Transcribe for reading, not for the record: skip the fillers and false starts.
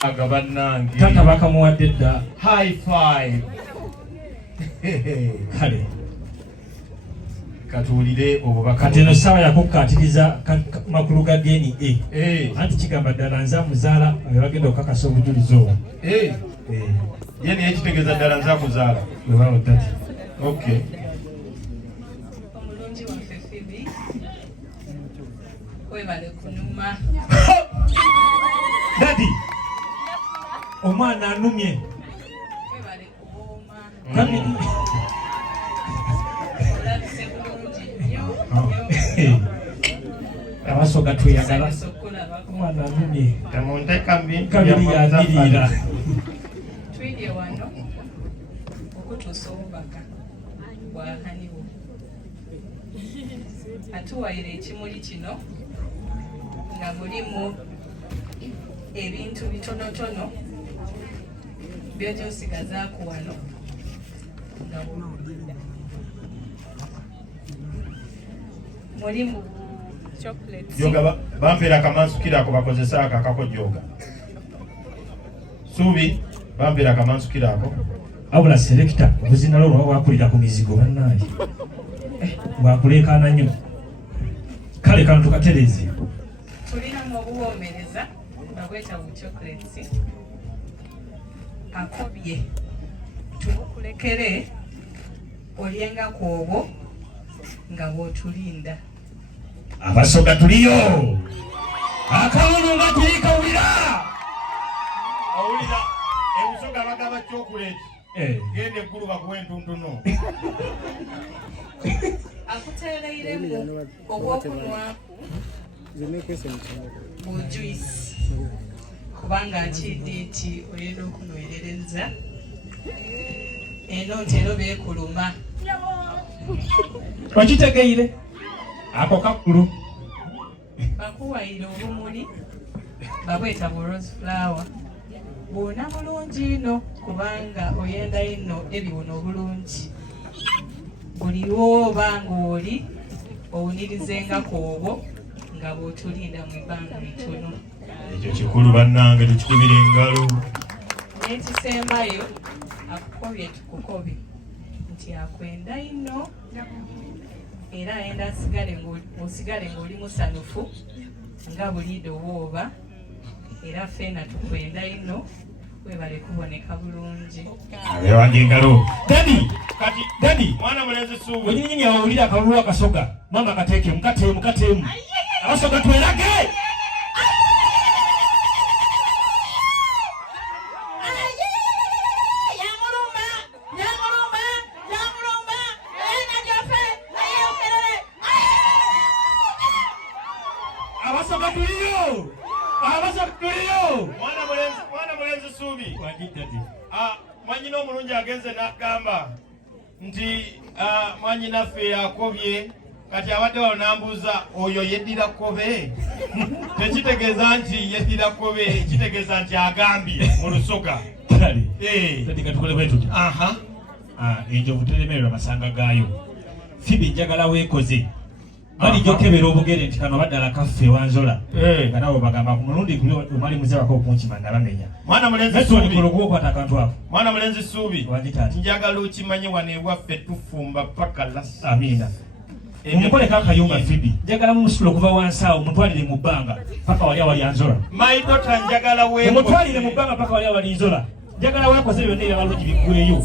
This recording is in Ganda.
Agabanange. Tata bakamuwadde dda. High five. Kale. Katuulire obubaka. Kati eno ssaawa yakukkaatiriza makulu ga DNA. Anti kigamba ddala nze amuzaala nga bagenda okukakasa obujulizi obwo. Ye niye kitegeeza ddala nze akuzaala. Weewaawo dati. Okay. Omulungi waffe Phoebe. Webale kunuma. Dadi. Omwana anumye. Webale kubooma. Kami. Olabise bulungi nnyo. Abasoga tweyagala. Okulabako. Omwana anumye. Temunteeka mbi. Kabiri yabirira. Twidye wano okutuusa obubaka bwakaniwo. Atuwayira ekimuli kino nga mulimu ebintu bitonotono by'ojja osigazaako wano nga mulimu chocolates. Joga bampeera akamansukira ako bakozesa akako joga. Subi bampeera akamansukira ako. Abula selekita obuzina lwo lwakulira ku mizigo bannaaye. Bwakuleekaana nnyo. Kale kano tukatereze. Tulinamu obuwoomereza nga bwetaavu chocolates. Akobye tubukulekere olyenga kwobwo nga bw'otulinda. Abasoga tuliyo. Akawuno nga tuyikawulira. Awulira ebusoga bagaba chocolate. Gende eggulu bakuwa entuntuno. Akuteereiremu obw'okunwaku bu juice kubanga akidde nti oyenda okunywerereza eno ntero beekuluma. Okitegeire? Ako kakulu. Bakuwayira obumuli babweta bu rose flower. Bwona bulungi ino kubanga oyenda ino ebiwuno obulungi. Buli lwoba ng'oli owunirizenga kwobwo nga bw'otulinda mu ebbanga ettono. Ekyo kikulu bannange tukikubira engalo. N'ekisembayo akukobye tukukobye nti akwenda ino era ayenda osigale ng'oli musanufu nga buliido bw'oba era ffenna tukwenda ino webale kuboneka bulungi. Abe wange engalo. Dadi, Mwana mulenzi Subi. wenyini awulira akalulu akasoga. Mama kateekemu. Abasoga twerage. Abasoga tuliyo. Mwana mulenzi Subi. Wajidadi. Mwanyina omulungi agenze n'agamba nti mwanyinaffe yakobye kati abadde wano n'ambuuza oyo yeddira kkobe. Tekitegeeza nti yeddira kkobe, kitegeeza nti agambye mu lusoga. Dadi katukole bwe tuti. Enjovu teremererwa masanga gaayo. Phoebe njagala weekoze. Bali jokebera obugere nti kano baddala kaffe wanzola. Nga nawe bagamba ku mulundi guli omwali muze wako okunkima ndabamenya. Mwana mulenzi Subi. Okwata akantu ako. Mwana mulenzi Subi. Wagitati. Njagala okimanye wano ewaffe tufumba paka lasa. Amina. Omukoleko akayumba Phoebe. Njagala mumusitula okuva wansi awo mutwalire mu bbanga paka wali awali anzola. My daughter njagala weekoze. Mutwalire mu bbanga paka wali awali nzola. Njagala weekoze byonna ebyabalungi biggweeyo.